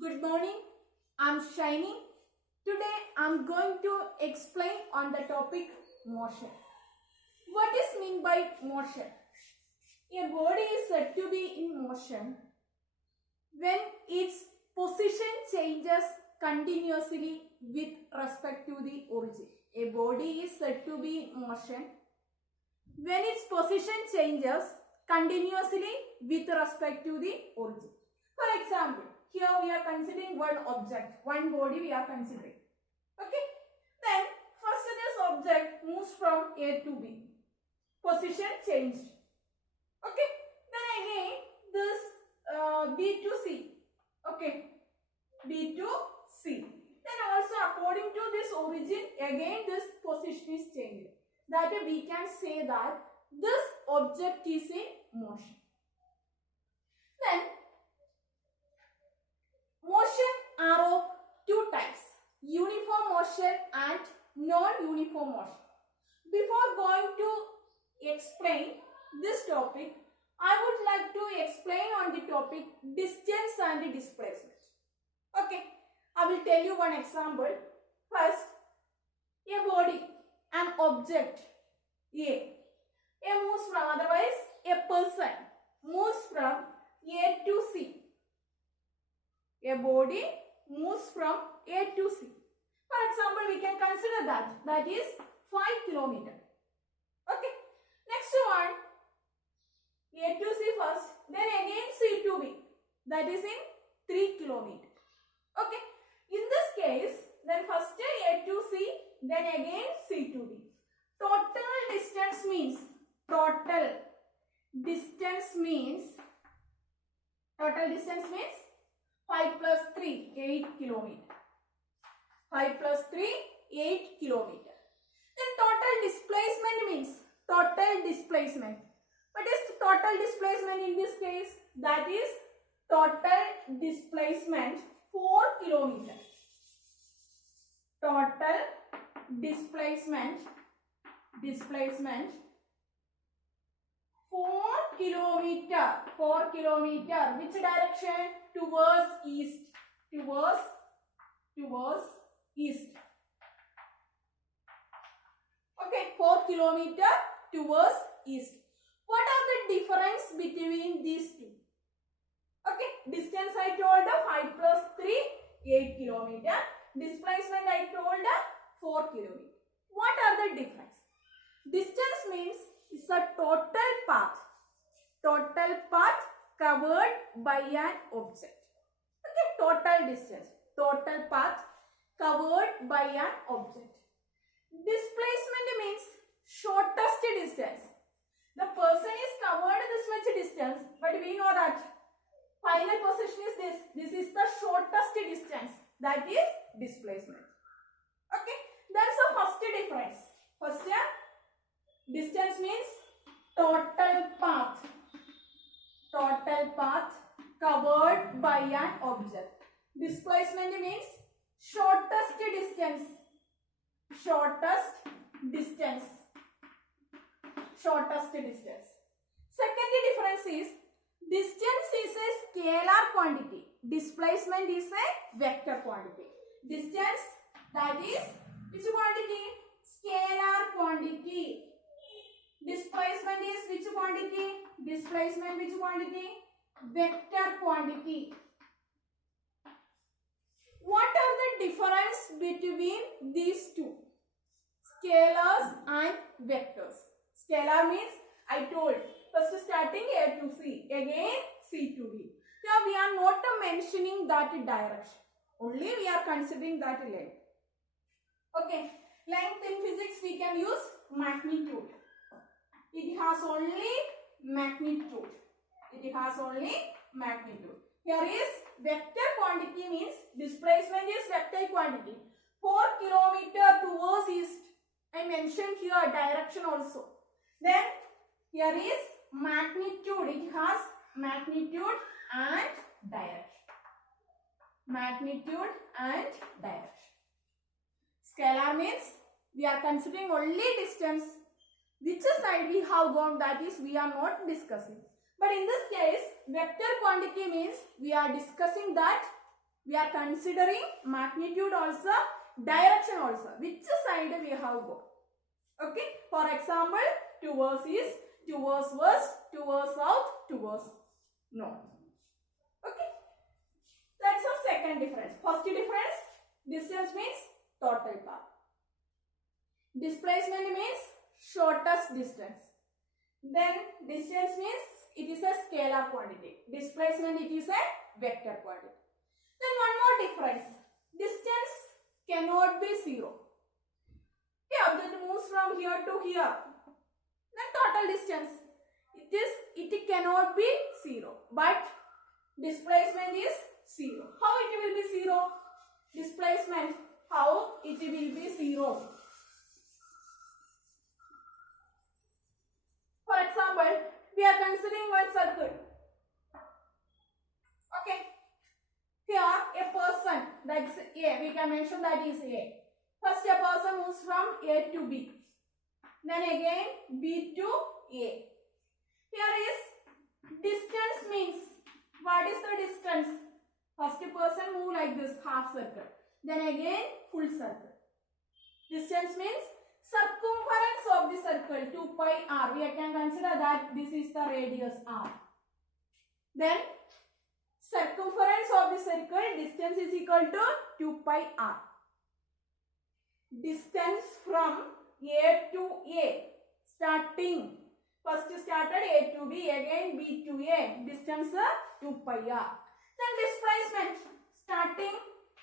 Good morning. I'm Shiny. Today I'm going to explain on the topic motion. What is meant by motion? A body is said to be in motion when its position changes continuously with respect to the origin. A body is said to be in motion when its position changes continuously with respect to the origin. For example, here we are considering one object, one body we are considering. Okay. Then first this object moves from A to B. Position changed. Okay. Then again this B to C. Okay. B to C. Then also according to this origin, again this position is changed. That we can say that this object is in motion. Then motion are of two types, uniform motion and non-uniform motion. Before going to explain this topic, I would like to explain on the topic distance and displacement. Okay, I will tell you one example. First, a body, an object A moves from, otherwise a person moves from A to C. A body moves from A to C. For example, we can consider that is 5 kilometers. Okay. Next one, A to C first, then again C to B. That is in 3 kilometers. Okay. In this case, then first A to C, then again C to B. Total distance means 5 plus 3, 8 kilometers. 5 plus 3, 8 kilometers. Then total displacement means total displacement. What is total displacement in this case? That is total displacement 4 kilometers. Total displacement 4 kilometer. 4 kilometer. Which direction? Towards east. Towards east. Okay, 4 kilometer towards east. What are the difference between these two? Okay, distance I told 5 plus 3, 8 kilometer. Displacement I told 4 kilometer. What are the difference? Distance means it's a total path covered by an object. Okay, total distance, total path covered by an object. Displacement means shortest distance. The person is covered this much distance, but we know that final position is this. This is the shortest distance. That is displacement. Okay, that's the first difference. First, distance means total path covered by an object. Displacement means shortest distance. Second difference is distance is a scalar quantity. Displacement is a vector quantity. Distance, that is which quantity? Scalar quantity. Displacement is which quantity? Displacement which quantity? Vector quantity. What are the difference between these two? Scalars and vectors. Scalar means I told first starting A to C, again C to B. Here we are not mentioning that direction. Only we are considering that length. Okay. Length in physics we can use magnitude. It has only magnitude. Here is vector quantity means displacement is vector quantity. 4 kilometer towards east. I mentioned here direction also. Then here is magnitude. It has magnitude and direction. Scalar means we are considering only distance. Which side we have gone, that is we are not discussing. But in this case, vector quantity means we are discussing that We are considering magnitude also, direction also. Which side we have go. Okay. For example, towards east, towards west, towards south, towards north. Okay. That's the second difference. First difference, distance means total path. Displacement means shortest distance. Then distance means it is a scalar quantity. Displacement it is a vector quantity. Then one more difference. Distance cannot be zero. The object moves from here to here. Then total distance. It cannot be zero. But displacement is zero. How it will be zero? Displacement. How it will be zero? For example, we are considering one circle. Okay. Here a person, that's A, we can mention that is A. First a person moves from A to B. Then again B to A. Here is distance means, what is the distance? First person move like this, half circle. Then again full circle. Distance means circumference of the circle, 2 pi r. We can consider that this is the radius r. Then circumference of the circle, distance is equal to 2 pi r. Distance from A to A, starting, first started A to B, again B to A, distance 2 pi r. Then displacement, starting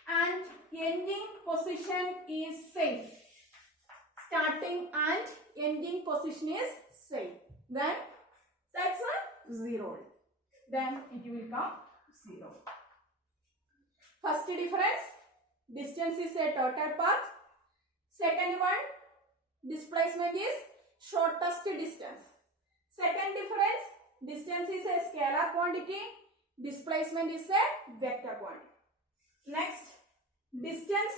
and ending position is same. Starting and ending position is same. Then that's a 0. Then it will come 0. First difference, distance is a total path. Second one, displacement is shortest distance. Second difference, distance is a scalar quantity. Displacement is a vector quantity. Next, distance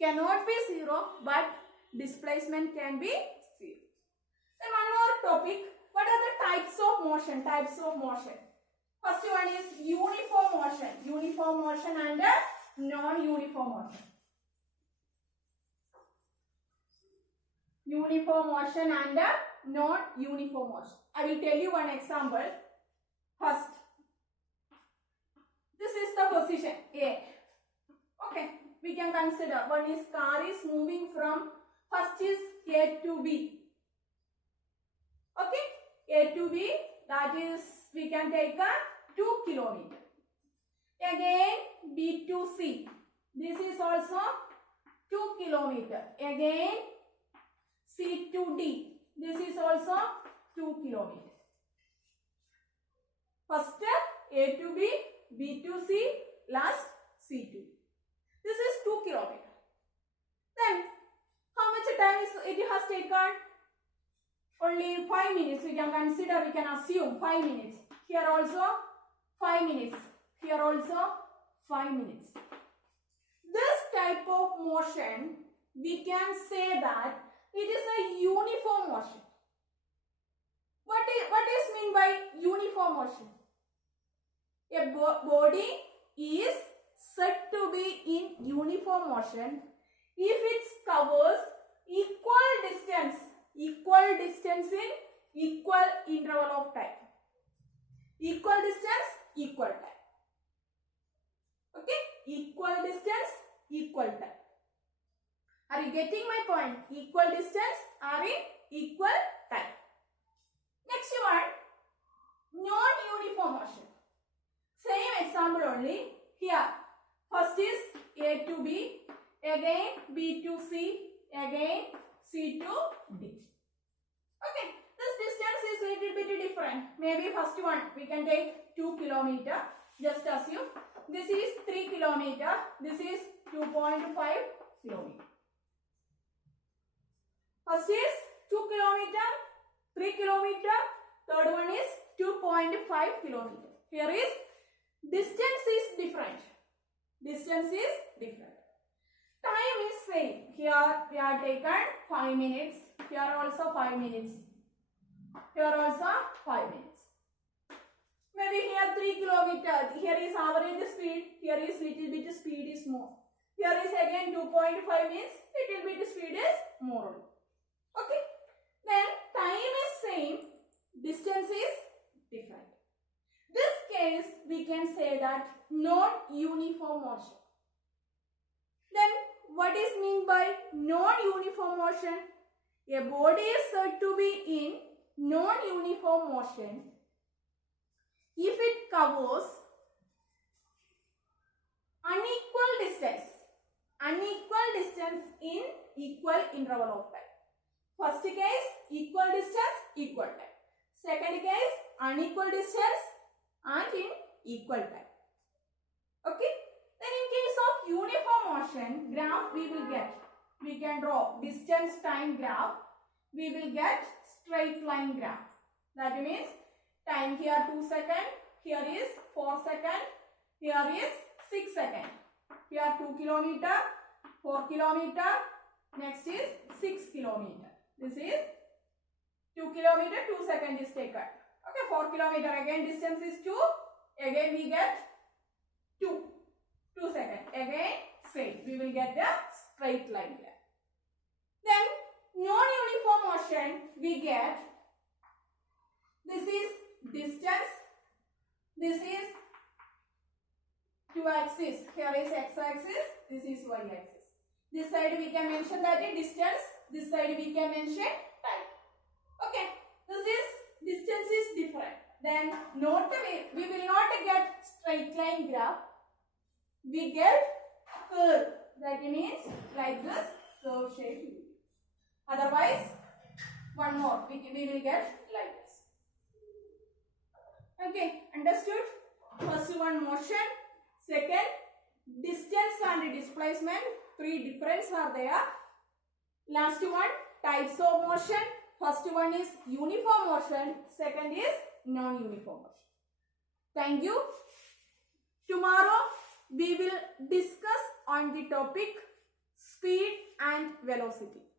cannot be 0, but displacement can be 0. Then one more topic. What are the types of motion? Types of motion. First one is uniform motion. Uniform motion and non-uniform motion. Uniform motion and non-uniform motion. I will tell you one example. First, this is the position A. Okay, we can consider one is car is moving from first is A to B. Okay, A to B, that is we can take a 2 kilometer. Again B to C. This is also 2 kilometer. Again C to D. This is also 2 kilometer. First A to B, B to C, last C to D. This is 2 kilometer. Then how much time it has taken? Only 5 minutes. We can consider, we can assume 5 minutes. Here also 5 minutes. Here also 5 minutes. This type of motion, we can say that it is a uniform motion. What is mean by uniform motion? A body is said to be in uniform motion if it covers equal distance in equal interval of time. Equal distance, equal time. Okay? Equal distance, equal time. Are you getting my point? Equal distance are in equal time. Next one, non-uniform motion. Same example only. Here, first is A to B, again B to C, again C to D. Okay, this distance is little bit different. Maybe first one we can take 2 kilometer. Just assume this is 3 kilometer. This is 2.5 kilometer. First is 2 kilometer, 3 kilometer. Third one is 2.5 kilometer. Here is distance is different. Distance is different. Time is same. Here we are taken 5 minutes. Here also 5 minutes. Here also 5 minutes. Maybe here 3 kilometer. Here is average speed. Here is little bit speed is more. Here is again 2.5 means little bit speed is more. Okay. Then time is same, distance is different. This case we can say that non-uniform motion. Then what is mean by non-uniform motion? A body is said to be in non-uniform motion if it covers unequal distance in equal interval of time. First case, equal distance, equal time. Second case, unequal distance and in equal time. Okay. Then in case of uniform motion, graph we can draw distance time graph. We will get straight line graph. That means time here 2 seconds, here is 4 seconds, here is 6 seconds. Here 2 kilometer, 4 kilometer, next is 6 kilometer. This is 2 kilometer, 2 seconds is taken. Okay, 4 kilometer again distance is 2. Again we get 2 seconds. Again same. We will get a straight line here. Then non-uniform motion we get, this is distance, this is 2 axis. Here is x axis, this is y axis. This side we can mention that is distance, this side we can mention time. Okay, this is distance is different. Then we will not get straight line graph. We get curve. That means like this curve shape. Otherwise, one more we will get like this. Okay, understood? First one motion, second distance and displacement. 3 difference are there. Last one types of motion. First one is uniform motion, second is non-uniform motion. Thank you. Tomorrow we will discuss on the topic speed and velocity.